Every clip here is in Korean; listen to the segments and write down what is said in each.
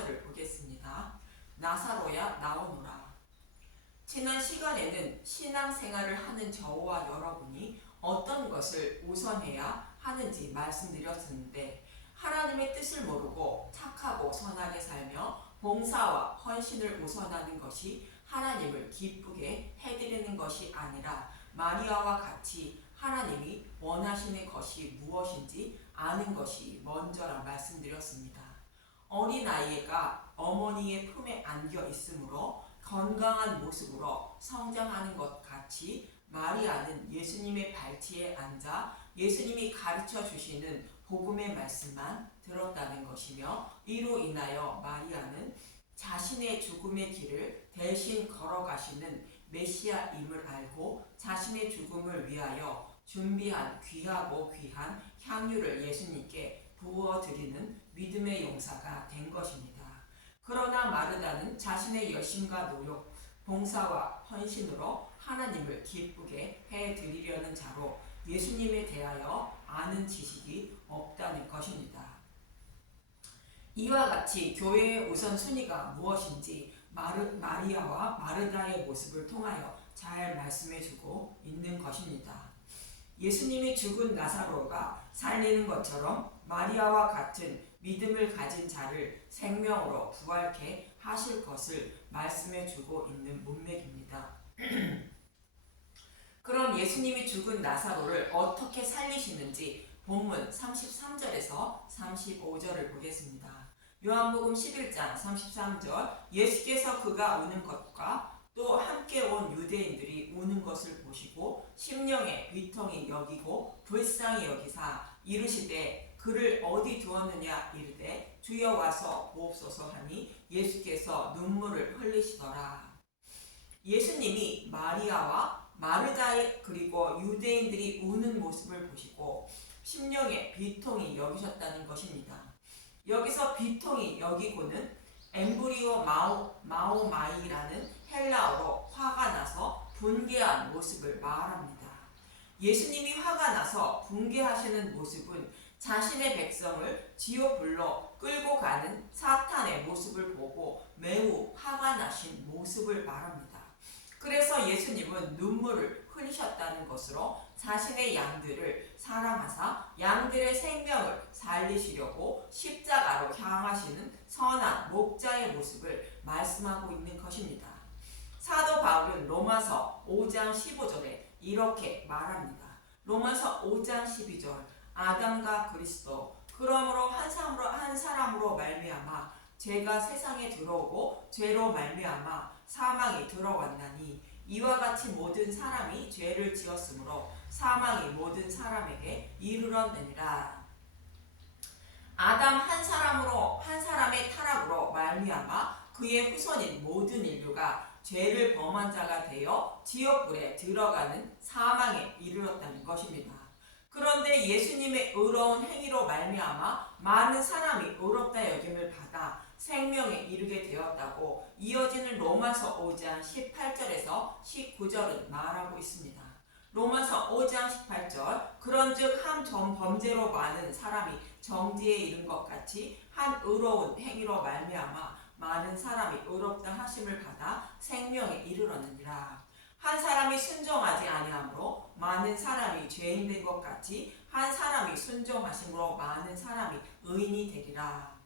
4절을 보겠습니다. 나사로야 나오노라. 지난 시간에는 신앙생활을 하는 저와 여러분이 어떤 것을 우선해야 하는지 말씀드렸었는데, 하나님의 뜻을 모르고 착하고 선하게 살며 봉사와 헌신을 우선하는 것이 하나님을 기쁘게 해드리는 것이 아니라 마리아와 같이 하나님이 원하시는 것이 무엇인지 아는 것이 먼저라 말씀드렸습니다. 어린아이가 어머니의 품에 안겨 있으므로 건강한 모습으로 성장하는 것 같이 마리아는 예수님의 발치에 앉아 예수님이 가르쳐 주시는 복음의 말씀만 들었다는 것이며, 이로 인하여 마리아는 자신의 죽음의 길을 대신 걸어가시는 메시아임을 알고 자신의 죽음을 위하여 준비한 귀하고 귀한 향유를 예수님께 부어드리는 믿음의 용사가 된 것입니다. 그러나 마르다는 자신의 열심과 노력, 봉사와 헌신으로 하나님을 기쁘게 해드리려는 자로 예수님에 대하여 아는 지식이 없다는 것입니다. 이와 같이 교회의 우선순위가 무엇인지 마리아와 마르다의 모습을 통하여 잘 말씀해주고 있는 것입니다. 예수님이 죽은 나사로가 살리는 것처럼 마리아와 같은 믿음을 가진 자를 생명으로 부활케 하실 것을 말씀해주고 있는 문맥입니다. 그럼 예수님이 죽은 나사로를 어떻게 살리시는지 본문 33절에서 35절을 보겠습니다. 요한복음 11장 33절, 예수께서 그가 우는 것과 또 함께 온 유대인들이 우는 것을 보시고 심령에 위통이 여기고 불쌍히 여기사 이르시되 그를 어디 두었느냐 이르되 주여 와서 보옵소서 하니 예수께서 눈물을 흘리시더라. 예수님이 마리아와 마르다의 그리고 유대인들이 우는 모습을 보시고 심령에 비통이 여기셨다는 것입니다. 여기서 비통이 여기고는 엠브리오 마오마이라는 헬라어로 화가 나서 분개한 모습을 말합니다. 예수님이 화가 나서 분개하시는 모습은 자신의 백성을 지옥불로 끌고 가는 사탄의 모습을 보고 매우 화가 나신 모습을 말합니다. 그래서 예수님은 눈물을 흘리셨다는 것으로 자신의 양들을 사랑하사 양들의 생명을 살리시려고 십자가로 향하시는 선한 목자의 모습을 말씀하고 있는 것입니다. 사도 바울은 로마서 5장 15절에 이렇게 말합니다. 로마서 5장 12절, 아담과 그리스도 그러므로 한 사람으로 말미암아 죄가 세상에 들어오고 죄로 말미암아 사망이 들어왔나니 이와 같이 모든 사람이 죄를 지었으므로 사망이 모든 사람에게 이르렀느니라. 아담 한 사람의 타락으로 말미암아 그의 후손인 모든 인류가 죄를 범한 자가 되어 지옥불에 들어가는 사망에 이르렀다는 것입니다. 그런데 예수님의 의로운 행위로 말미암아 많은 사람이 의롭다 여김을 받아 생명에 이르게 되었다고 이어지는 로마서 5장 18절에서 19절은 말하고 있습니다. 로마서 5장 18절, 그런즉 한 범죄로 많은 사람이 정죄에 이른 것 같이 한 의로운 행위로 말미암아 많은 사람이 의롭다 하심을 받아 생명에 이르렀느니라. 한 사람이 순종하지 아니하므로 많은 사람이 죄인 된 것 같이 한 사람이 순종하심으로 많은 사람이 의인이 되리라.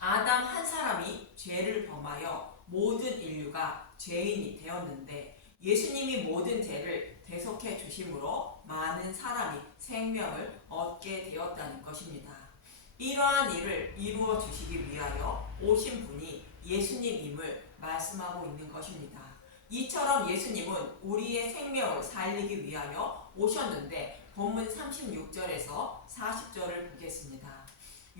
아담 한 사람이 죄를 범하여 모든 인류가 죄인이 되었는데 예수님이 모든 죄를 대속해 주심으로 많은 사람이 생명을 얻게 되었다는 것입니다. 이러한 일을 이루어 주시기 위하여 오신 분이 예수님임을 말씀하고 있는 것입니다. 이처럼 예수님은 우리의 생명을 살리기 위하여 오셨는데 본문 36절에서 40절을 보겠습니다.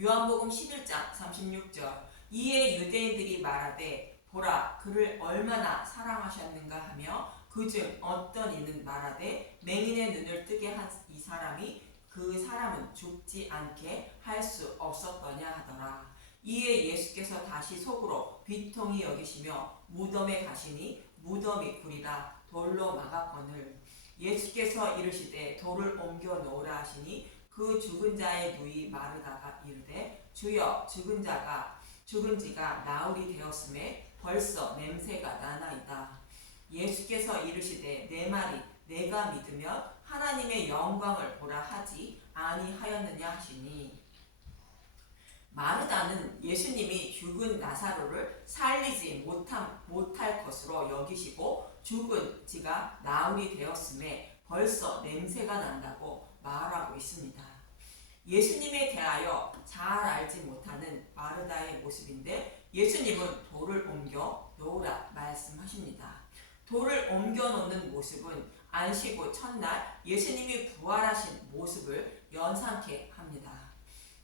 요한복음 11장 36절, 이에 유대인들이 말하되 보라 그를 얼마나 사랑하셨는가 하며 그중 어떤 이는 말하되 맹인의 눈을 뜨게 한 이 사람이 그 사람은 죽지 않게 할 수 없었더냐 하더라. 이에 예수께서 다시 속으로 비통히 여기시며 무덤에 가시니 무덤이 구리라 돌로 막았거늘 예수께서 이르시되 돌을 옮겨 놓으라 하시니 그 죽은 자의 누이 마르다가 이르되 주여 죽은 자가 죽은 지가 나흘이 되었음에 벌써 냄새가 나나이다. 예수께서 이르시되 내 말이 내가 믿으면 하나님의 영광을 보라 하지 아니하였느냐 하시니, 마르다는 예수님이 죽은 나사로를 살리지 못할 것으로 여기시고 죽은 지가 나흘이 되었음에 벌써 냄새가 난다고 말하고 있습니다. 예수님에 대하여 잘 알지 못하는 마르다의 모습인데, 예수님은 돌을 옮겨 놓으라 말씀하십니다. 돌을 옮겨 놓는 모습은 안식 후 첫날 예수님이 부활하신 모습을 연상케 합니다.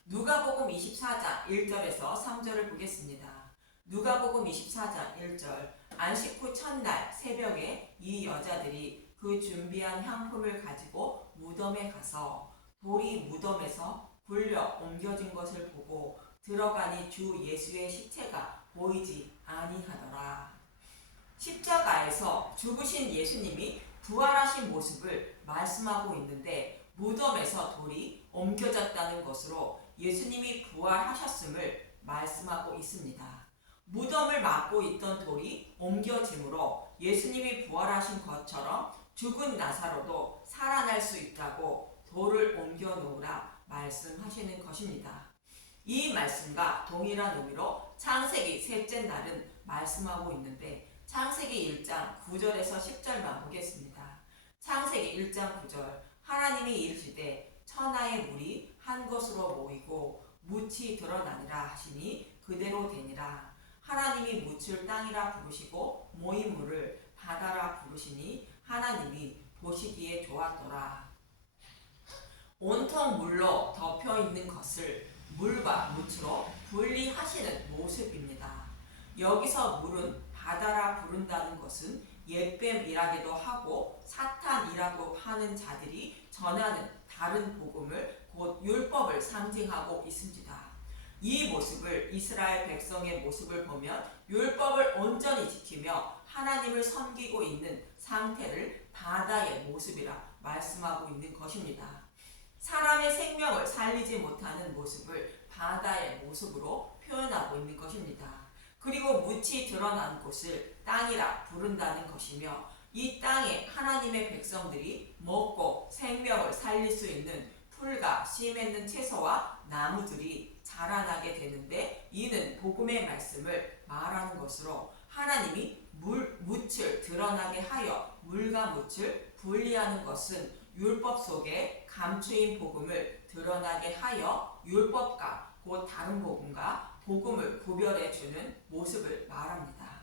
누가복음 24장 1절에서 3절을 보겠습니다. 누가복음 24장 1절. 안식 후 첫날 새벽에 이 여자들이 그 준비한 향품을 가지고 무덤에 가서 돌이 무덤에서 굴려 옮겨진 것을 보고 들어가니 주 예수의 시체가 보이지 아니하더라. 십자가에서 죽으신 예수님이 부활하신 모습을 말씀하고 있는데, 무덤에서 돌이 옮겨졌다는 것으로 예수님이 부활하셨음을 말씀하고 있습니다. 무덤을 막고 있던 돌이 옮겨짐으로 예수님이 부활하신 것처럼 죽은 나사로도 살아날 수 있다고 돌을 옮겨 놓으라 말씀하시는 것입니다. 이 말씀과 동일한 의미로 창세기 셋째 날은 말씀하고 있는데, 창세기 1장 9절에서 10절만 보겠습니다. 창세기 1장 9절. 하나님이 이르시되 천하의 물이 한 곳으로 모이고 묻이 드러나니라 하시니 그대로 되니라. 하나님이 묻을 땅이라 부르시고 모인 물을 바다라 부르시니 하나님이 보시기에 좋았더라. 온통 물로 덮여 있는 것을 물과 묻으로 분리하시는 모습입니다. 여기서 물은 바다라 부른다는 것은 옛뱀이라기도 하고 사탄이라고 하는 자들이 전하는 다른 복음을, 곧 율법을 상징하고 있습니다. 이 모습을, 이스라엘 백성의 모습을 보면 율법을 온전히 지키며 하나님을 섬기고 있는 상태를 바다의 모습이라 말씀하고 있는 것입니다. 사람의 생명을 살리지 못하는 모습을 바다의 모습으로 표현하고 있는 것입니다. 그리고 묻이 드러난 곳을 땅이라 부른다는 것이며, 이 땅에 하나님의 백성들이 먹고 생명을 살릴 수 있는 풀과 씨 맺는 채소와 나무들이 자라나게 되는데, 이는 복음의 말씀을 말하는 것으로 하나님이 묻을 드러나게 하여 물과 묻을 분리하는 것은 율법 속에 감추인 복음을 드러나게 하여 율법과 곧 다른 복음과 복음을 구별해 주는 모습을 말합니다.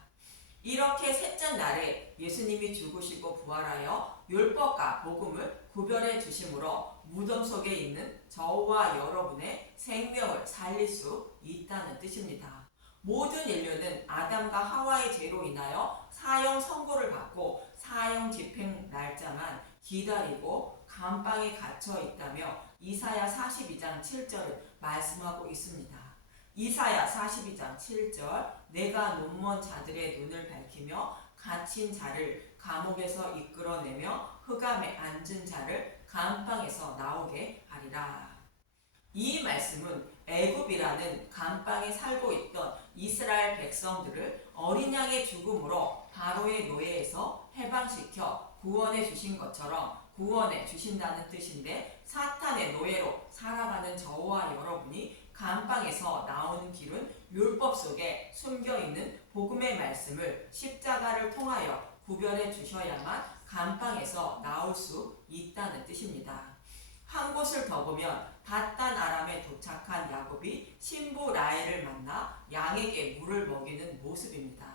이렇게 셋째 날에 예수님이 죽으시고 부활하여 율법과 복음을 구별해 주심으로 무덤 속에 있는 저와 여러분의 생명을 살릴 수 있다는 뜻입니다. 모든 인류는 아담과 하와의 죄로 인하여 사형 선고를 받고 사형 집행 날짜만 기다리고 감방에 갇혀 있다며 이사야 42장 7절을 말씀하고 있습니다. 이사야 42장 7절. 내가 눈먼 자들의 눈을 밝히며 갇힌 자를 감옥에서 이끌어내며 흑암에 앉은 자를 감방에서 나오게 하리라. 이 말씀은 애굽이라는 감방에 살고 있던 이스라엘 백성들을 어린 양의 죽음으로 바로의 노예에서 해방시켜 구원해 주신 것처럼 구원해 주신다는 뜻인데, 사탄의 노예로 살아가는 저와 여러분이 감방에서 나오는 길은 율법 속에 숨겨있는 복음의 말씀을 십자가를 통하여 구별해 주셔야만 감방에서 나올 수 있다는 뜻입니다. 한 곳을 더 보면 닷단 아람에 도착한 야곱이 신부 라헬을 만나 양에게 물을 먹이는 모습입니다.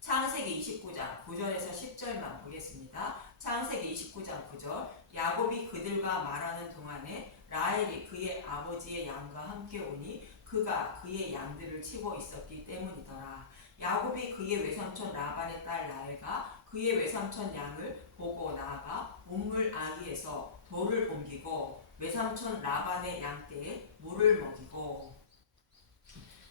창세기 29장 9절에서 10절만 보겠습니다. 창세기 29장 9절. 야곱이 그들과 말하는 동안에 라헬이 그의 아버지의 양과 함께 오니 그가 그의 양들을 치고 있었기 때문이더라. 야곱이 그의 외삼촌 라반의 딸 라헬과 그의 외삼촌 양을 보고 나아가 온물 아기에서 돌을 옮기고 외삼촌 라반의 양떼에 물을 먹이고,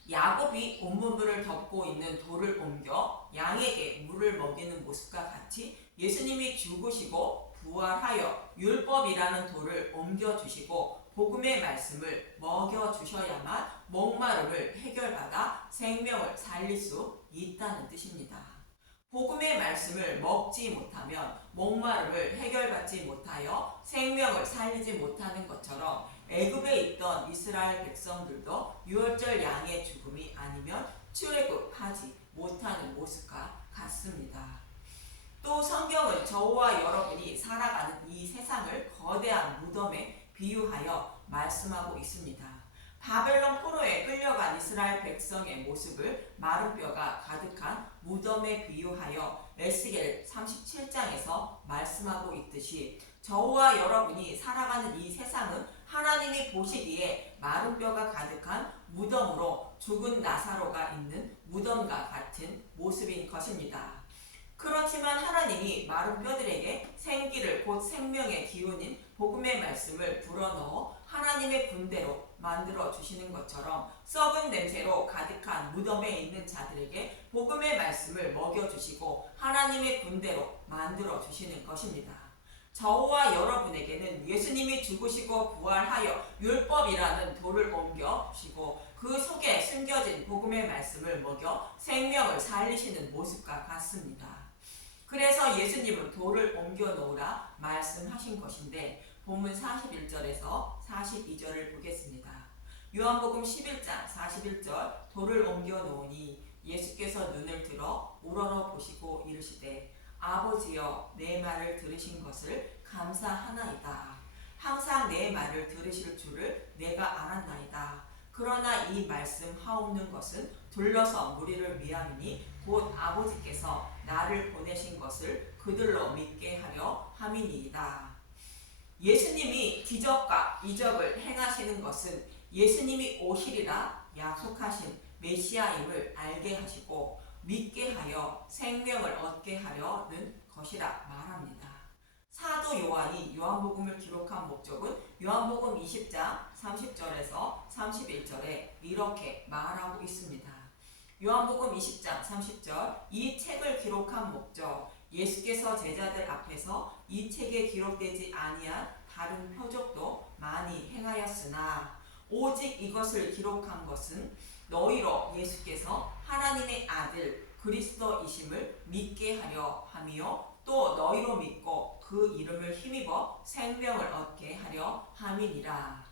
야곱이 온물을 덮고 있는 돌을 옮겨 양에게 물을 먹이는 모습과 같이 예수님이 죽으시고 부활하여 율법이라는 돌을 옮겨주시고 복음의 말씀을 먹여주셔야만 목마름을 해결받아 생명을 살릴 수 있다는 뜻입니다. 복음의 말씀을 먹지 못하면 목마름을 해결받지 못하여 생명을 살리지 못하는 것처럼 애굽에 있던 이스라엘 백성들도 유월절 양의 죽음이 아니면 출애굽하지 못하는 모습과 같습니다. 또 성경은 저와 여러분이 살아가는 이 세상을 거대한 무덤에 비유하여 말씀하고 있습니다. 바벨론 포로에 끌려간 이스라엘 백성의 모습을 마른 뼈가 가득한 무덤에 비유하여 에스겔 37장에서 말씀하고 있듯이 저와 여러분이 살아가는 이 세상은 하나님이 보시기에 마른 뼈가 가득한 무덤으로 죽은 나사로가 있는 무덤과 같은 모습인 것입니다. 그렇지만 하나님이 마른 뼈들에게 생기를 곧 생명의 기운인 복음의 말씀을 불어넣어 하나님의 군대로 만들어 주시는 것처럼 썩은 냄새로 가득한 무덤에 있는 자들에게 복음의 말씀을 먹여주시고 하나님의 군대로 만들어 주시는 것입니다. 저와 여러분에게는 예수님이 죽으시고 부활하여 율법이라는 돌을 옮겨 주시고 그 속에 숨겨진 복음의 말씀을 먹여 생명을 살리시는 모습과 같습니다. 그래서 예수님은 돌을 옮겨 놓으라 말씀하신 것인데 본문 41절에서 42절을 보겠습니다. 요한복음 11장 41절 돌을 옮겨 놓으니 예수께서 눈을 들어 우러러 보시고 이르시되 아버지여 내 말을 들으신 것을 감사하나이다. 항상 내 말을 들으실 줄을 내가 알았나이다. 그러나 이 말씀 하옵는 것은 둘러서 무리를 위함이니 곧 아버지께서 나를 보내신 것을 그들로 믿게 하려 함이니이다. 예수님이 기적과 이적을 행하시는 것은 예수님이 오시리라 약속하신 메시아임을 알게 하시고 믿게 하여 생명을 얻게 하려는 것이라 말합니다. 사도 요한이 요한복음을 기록한 목적은 요한복음 20장 30절에서 31절에 이렇게 말하고 있습니다. 요한복음 20장 30절 이 책을 기록한 목적 예수께서 제자들 앞에서 이 책에 기록되지 아니한 다른 표적도 많이 행하였으나 오직 이것을 기록한 것은 너희로 예수께서 하나님의 아들 그리스도이심을 믿게 하려 함이요 또 너희로 믿고 그 이름을 힘입어 생명을 얻게 하려 함이니라.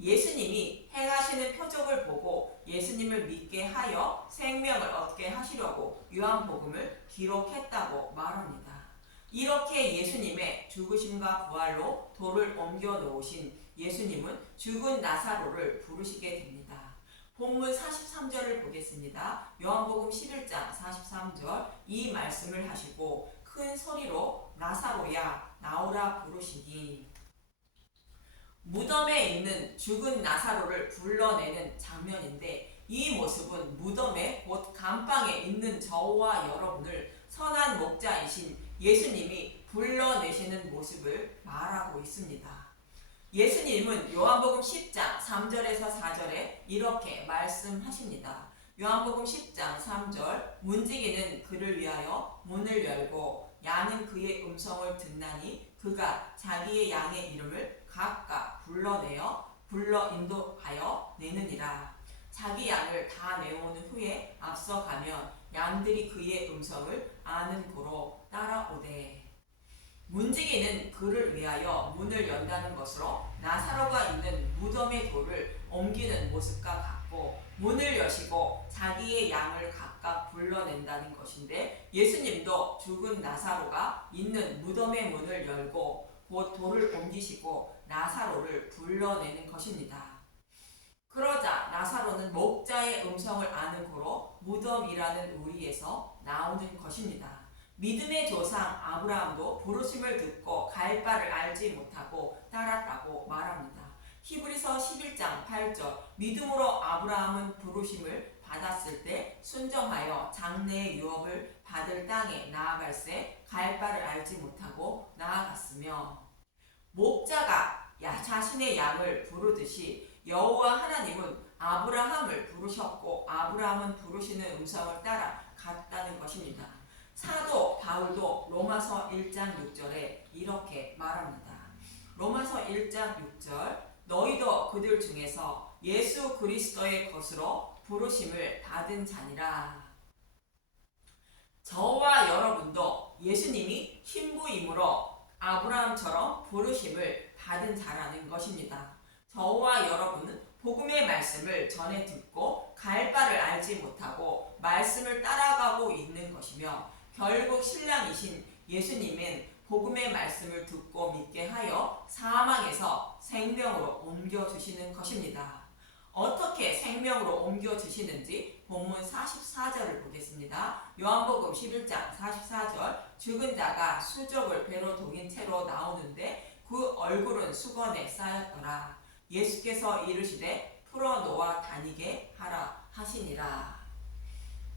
예수님이 행하시는 표적을 보고 예수님을 믿게 하여 생명을 얻게 하시려고 요한복음을 기록했다고 말합니다. 이렇게 예수님의 죽으심과 부활로 돌을 옮겨 놓으신 예수님은 죽은 나사로를 부르시게 됩니다. 본문 43절을 보겠습니다. 요한복음 11장 43절 이 말씀을 하시고 큰 소리로 나사로야 나오라 부르시니 무덤에 있는 죽은 나사로를 불러내는 장면인데 이 모습은 무덤에 곧 감방에 있는 저와 여러분을 선한 목자이신 예수님이 불러내시는 모습을 말하고 있습니다. 예수님은 요한복음 10장 3절에서 4절에 이렇게 말씀하십니다. 요한복음 10장 3절 문지기는 그를 위하여 문을 열고 양은 그의 음성을 듣나니 그가 자기의 양의 이름을 각각 불러 인도하여 내느니라. 자기 양을 다 내어오는 후에 앞서가면 양들이 그의 음성을 아는 고로 따라오되 문지기는 그를 위하여 문을 연다는 것으로 나사로가 있는 무덤의 돌을 옮기는 모습과 같고 문을 여시고 자기의 양을 각각 불러낸다는 것인데 예수님도 죽은 나사로가 있는 무덤의 문을 열고 곧 돌을 옮기시고 나사로를 불러내는 것입니다. 그러자 나사로는 목자의 음성을 아는 고로 무덤이라는 우리에서 나오는 것입니다. 믿음의 조상 아브라함도 부르심을 듣고 갈 바를 알지 못하고 따랐다고 말합니다. 히브리서 11장 8절 믿음으로 아브라함은 부르심을 받았을 때 순종하여 장래의 유업을 받을 땅에 나아갈새 갈 바를 알지 못하고 나아갔으며 목자가 자신의 양을 부르듯이 여호와 하나님은 아브라함을 부르셨고 아브라함은 부르시는 음성을 따라 갔다는 것입니다. 사도 바울도 로마서 1장 6절에 이렇게 말합니다. 로마서 1장 6절 너희도 그들 중에서 예수 그리스도의 것으로 부르심을 받은 자니라. 저와 여러분도 예수님이 신부이므로 아브라함처럼 부르심을 받은 자라는 것입니다. 저와 여러분은 복음의 말씀을 전해 듣고 갈 바를 알지 못하고 말씀을 따라가고 있는 것이며, 결국 신랑이신 예수님은 복음의 말씀을 듣고 믿게 하여 사망에서 생명으로 옮겨주시는 것입니다. 어떻게 생명으로 옮겨주시는지 본문 44절을 보겠습니다. 요한복음 11장 44절, 죽은 자가 수족을 배로 동인 채로 나오는데 그 얼굴은 수건에 쌓였더라. 예수께서 이르시되 풀어놓아 다니게 하라 하시니라.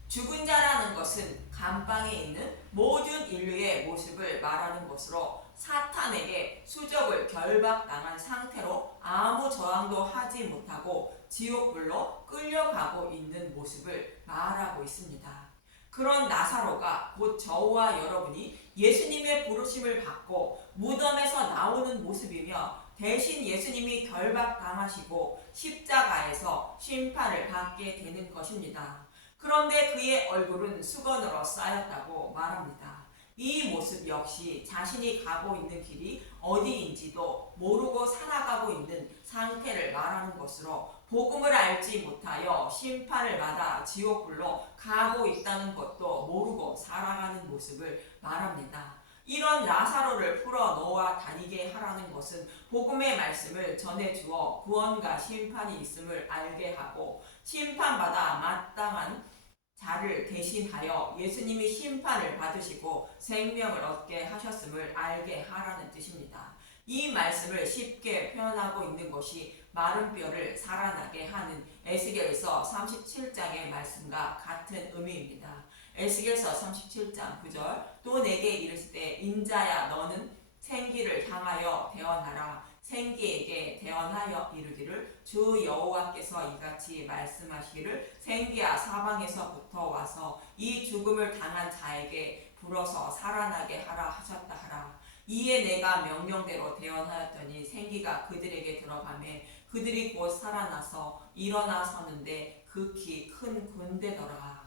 죽은 자라는 것은 감방에 있는 모든 인류의 모습을 말하는 것으로, 사탄에게 수적을 결박당한 상태로 아무 저항도 하지 못하고 지옥불로 끌려가고 있는 모습을 말하고 있습니다. 그런 나사로가 곧 저와 여러분이 예수님의 부르심을 받고 무덤에서 나오는 모습이며, 대신 예수님이 결박당하시고 십자가에서 심판을 받게 되는 것입니다. 그런데 그의 얼굴은 수건으로 쌓였다고 말합니다. 이 모습 역시 자신이 가고 있는 길이 어디인지도 모르고 살아가고 있는 상태를 말하는 것으로, 복음을 알지 못하여 심판을 받아 지옥불로 가고 있다는 것도 모르고 살아가는 모습을 말합니다. 이런 나사로를 풀어 놓아 다니게 하라는 것은 복음의 말씀을 전해주어 구원과 심판이 있음을 알게 하고, 심판받아 마땅한 자를 대신하여 예수님이 심판을 받으시고 생명을 얻게 하셨음을 알게 하라는 뜻입니다. 이 말씀을 쉽게 표현하고 있는 것이 마른 뼈를 살아나게 하는 에스겔서 37장의 말씀과 같은 의미입니다. 에스겔서 37장 9절, 또 내게 이르시되 인자야 너는 생기를 향하여 대언하라. 생기에게 대언하여 이르기를 주 여호와께서 이같이 말씀하시기를 생기야 사방에서부터 와서 이 죽음을 당한 자에게 불어서 살아나게 하라 하셨다 하라. 이에 내가 명령대로 대언하였더니 생기가 그들에게 들어가매 그들이 곧 살아나서 일어나 서는데 극히 큰 군대더라.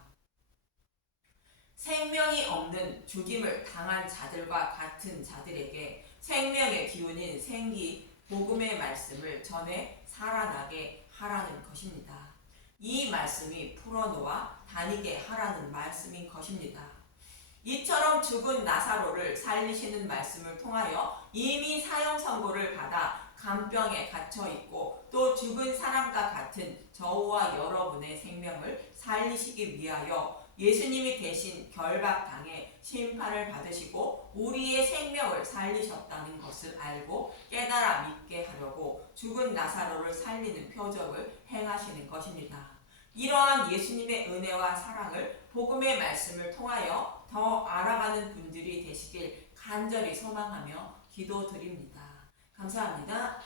생명이 없는 죽임을 당한 자들과 같은 자들에게 생명의 기운인 생기 복음의 말씀을 전해 살아나게 하라는 것입니다. 이 말씀이 풀어놓아 다니게 하라는 말씀인 것입니다. 이처럼 죽은 나사로를 살리시는 말씀을 통하여 이미 사형 선고를 받아 간병에 갇혀 있고 또 죽은 사람과 같은 저와 여러분의 생명을 살리시기 위하여 예수님이 대신 결박당해 심판을 받으시고 우리의 생명을 살리셨다는 것을 알고 깨달아 믿게 하려고 죽은 나사로를 살리는 표적을 행하시는 것입니다. 이러한 예수님의 은혜와 사랑을 복음의 말씀을 통하여 더 알아가는 분들이 되시길 간절히 소망하며 기도드립니다. 감사합니다.